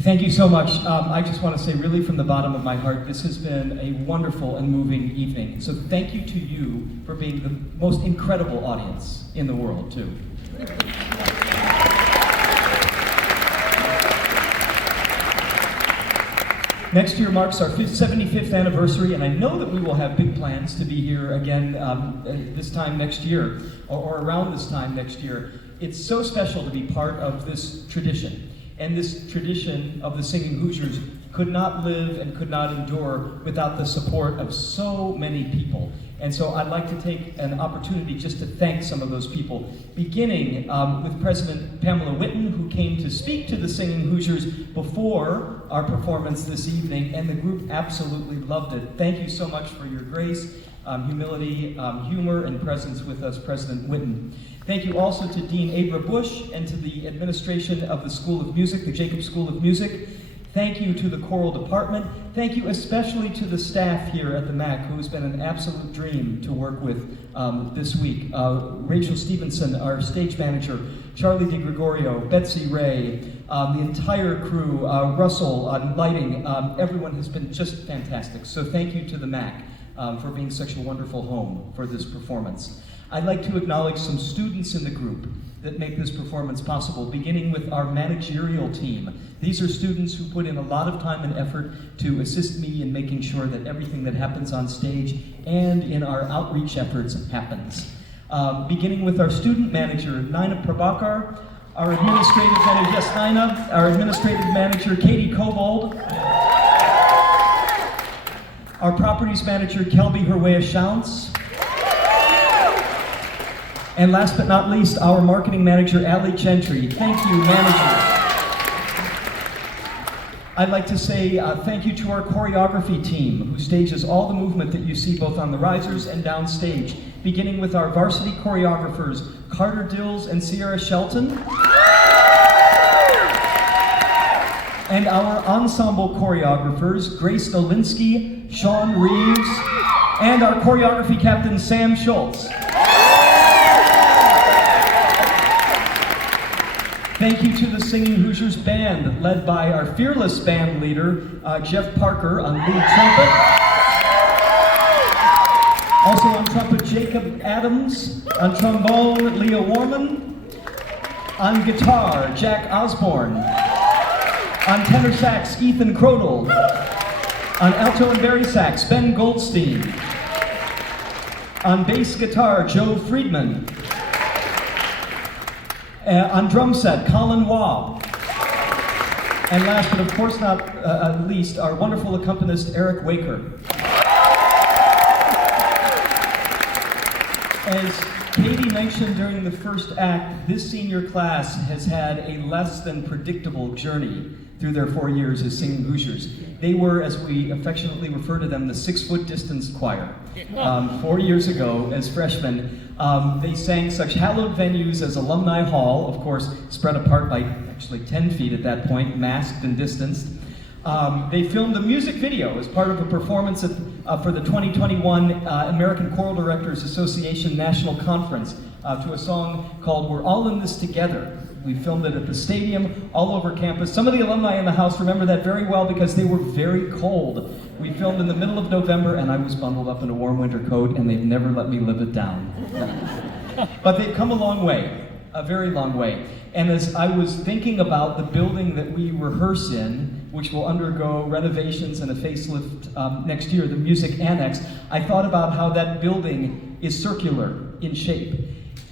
Thank you so much. I just want to say really from the bottom of my heart, this has been a wonderful and moving evening. So thank you to you for being the most incredible audience in the world, too. Next year marks our 75th anniversary, and I know that we will have big plans to be here again this time next year, or around this time next year. It's so special to be part of this tradition. And this tradition of the Singing Hoosiers could not live and could not endure without the support of so many people. And so I'd like to take an opportunity just to thank some of those people, beginning with President Pamela Whitten, who came to speak to the Singing Hoosiers before our performance this evening, and the group absolutely loved it. Thank you so much for your grace, humility, humor, and presence with us, President Whitten. Thank you also to Dean Abra Bush and to the administration of the School of Music, the Jacobs School of Music. Thank you to the choral department. Thank you especially to the staff here at the MAC, who has been an absolute dream to work with this week. Rachel Stevenson, our stage manager, Charlie DiGregorio, Betsy Ray, the entire crew, Russell on lighting, everyone has been just fantastic. So thank you to the MAC for being such a wonderful home for this performance. I'd like to acknowledge some students in the group that make this performance possible, beginning with our managerial team. These are students who put in a lot of time and effort to assist me in making sure that everything that happens on stage and in our outreach efforts happens. Beginning with our student manager, Nina Prabhakar, our administrative manager, yes, Nina, our administrative manager, Katie Kobold, our properties manager, Kelby Herwea-Shounce, and last but not least, our marketing manager, Ali Gentry. Thank you, managers. I'd like to say thank you to our choreography team, who stages all the movement that you see both on the risers and downstage, beginning with our varsity choreographers, Carter Dills and Sierra Shelton, and our ensemble choreographers, Grace Nolinsky, Sean Reeves, and our choreography captain, Sam Schultz. Thank you to the Singing Hoosiers Band, led by our fearless band leader, Jeff Parker on lead trumpet. Also on trumpet, Jacob Adams. On trombone, Leah Warman. On guitar, Jack Osborne. On tenor sax, Ethan Crodel. On alto and bari sax, Ben Goldstein. On bass guitar, Joe Friedman. On drum set, Colin Waugh. And last but of course not least, our wonderful accompanist, Eric Waker. As Katie mentioned during the first act, this senior class has had a less than predictable journey through their 4 years as Singing Hoosiers. They were, as we affectionately refer to them, the 6-foot distance choir. 4 years ago, as freshmen, they sang such hallowed venues as Alumni Hall, of course, spread apart by actually 10 feet at that point, masked and distanced. They filmed a music video as part of a performance for the 2021 American Choral Directors Association National Conference to a song called We're All in This Together. We filmed it at the stadium, all over campus. Some of the alumni in the house remember that very well because they were very cold. We filmed in the middle of November and I was bundled up in a warm winter coat and they've never let me live it down. But they've come a long way, a very long way. And as I was thinking about the building that we rehearse in, which will undergo renovations and a facelift next year, the Music Annex, I thought about how that building is circular in shape.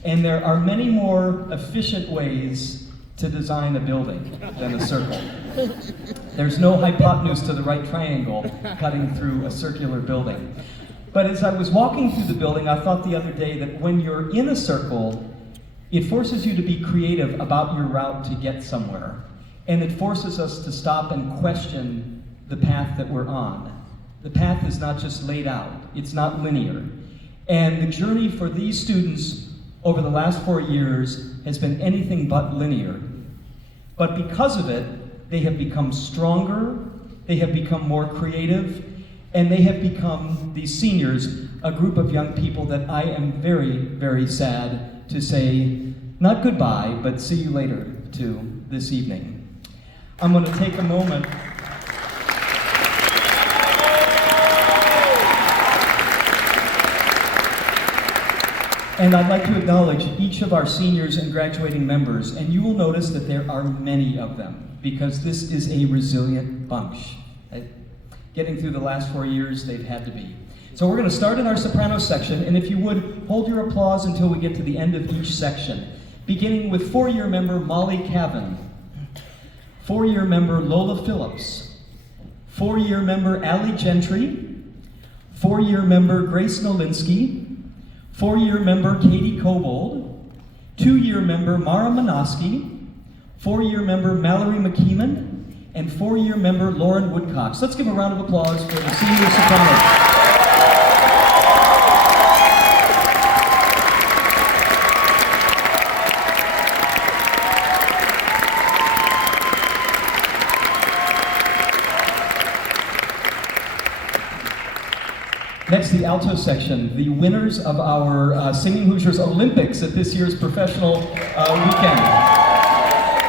And there are many more efficient ways to design a building than a circle. There's no hypotenuse to the right triangle cutting through a circular building. But as I was walking through the building, I thought the other day that when you're in a circle, it forces you to be creative about your route to get somewhere. And it forces us to stop and question the path that we're on. The path is not just laid out, it's not linear. And the journey for these students over the last 4 years has been anything but linear. But because of it, they have become stronger, they have become more creative, and they have become, these seniors, a group of young people that I am very, very sad to say, not goodbye, but see you later to this evening. I'm going to take a moment and I'd like to acknowledge each of our seniors and graduating members, and you will notice that there are many of them, because this is a resilient bunch. Getting through the last 4 years, they've had to be. So we're going to start in our soprano section, and if you would, hold your applause until we get to the end of each section. Beginning with 4-year member Molly Cavan, 4-year member Lola Phillips, 4-year member Allie Gentry, 4-year member Grace Nolinsky, 4-year member Katie Cobold, 2-year member Mara Minoski, 4-year member Mallory McKeeman, and 4-year member Lauren Woodcox. Let's give a round of applause for the senior sopranos. Next, the alto section, the winners of our Singing Hoosiers Olympics at this year's professional weekend.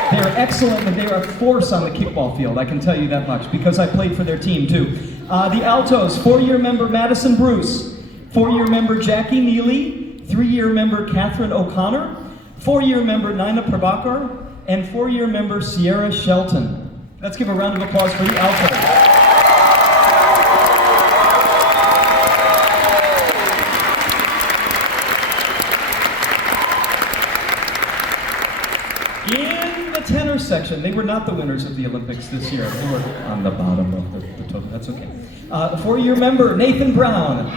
They're excellent, and they are a force on the kickball field, I can tell you that much, because I played for their team too. The altos, 4-year member Madison Bruce, 4-year member Jackie Neely, 3-year member Catherine O'Connor, 4-year member Nina Prabhakar, and 4-year member Sierra Shelton. Let's give a round of applause for the altos. In the tenor section, they were not the winners of the Olympics this year. They were on the bottom of the total. That's okay. 4-year member Nathan Brown,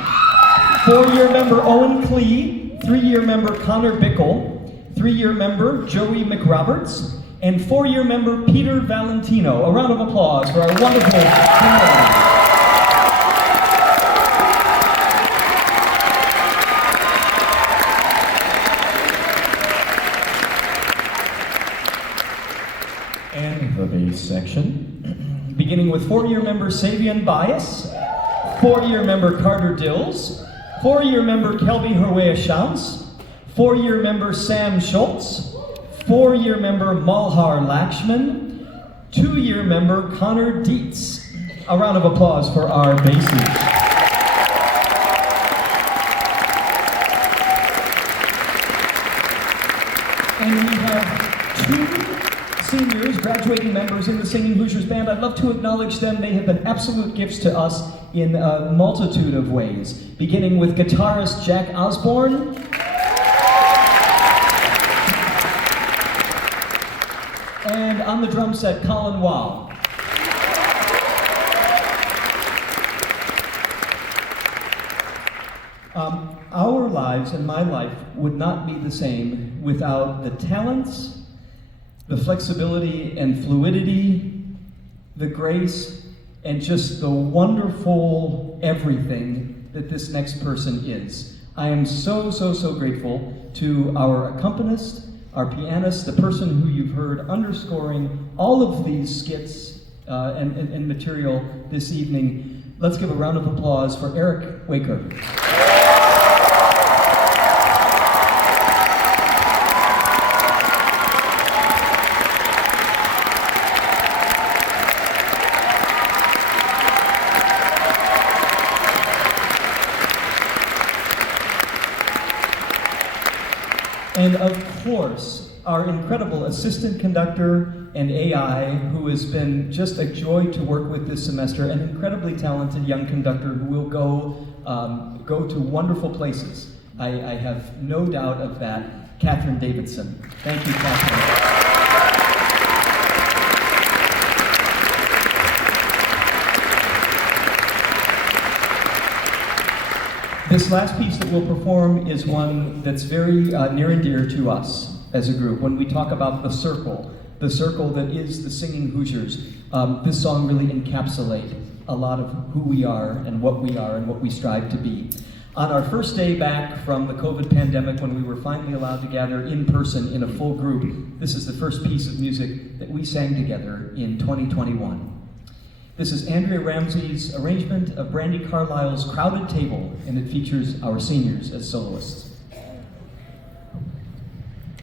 4-year member Owen Klee, 3-year member Connor Bickle, 3-year member Joey McRoberts, and 4-year member Peter Valentino. A round of applause for our wonderful tenor. And the bass section, beginning with 4-year member Savian Bias, 4-year member Carter Dills, 4-year member Kelby Herwea Shouts, 4-year member Sam Schultz, 4-year member Malhar Lakshman, 2-year member Connor Dietz. A round of applause for our basses. And we have 2 seniors, graduating members in the Singing Hoosiers Band. I'd love to acknowledge them. They have been absolute gifts to us in a multitude of ways, beginning with guitarist Jack Osborne, and on the drum set, Colin Wall. Our lives and my life would not be the same without the talents, the flexibility and fluidity, the grace, and just the wonderful everything that this next person is. I am so grateful to our accompanist, our pianist, the person who you've heard underscoring all of these skits and material this evening. Let's give a round of applause for Eric Waker. And of course, our incredible assistant conductor and AI, who has been just a joy to work with this semester, an incredibly talented young conductor who will go to wonderful places. I have no doubt of that. Catherine Davidson. Thank you, Catherine. This last piece that we'll perform is one that's very near and dear to us as a group. When we talk about the circle that is the Singing Hoosiers, this song really encapsulates a lot of who we are and what we strive to be. On our first day back from the COVID pandemic, when we were finally allowed to gather in person in a full group, this is the first piece of music that we sang together in 2021. This is Andrea Ramsey's arrangement of Brandi Carlile's Crowded Table, and it features our seniors as soloists.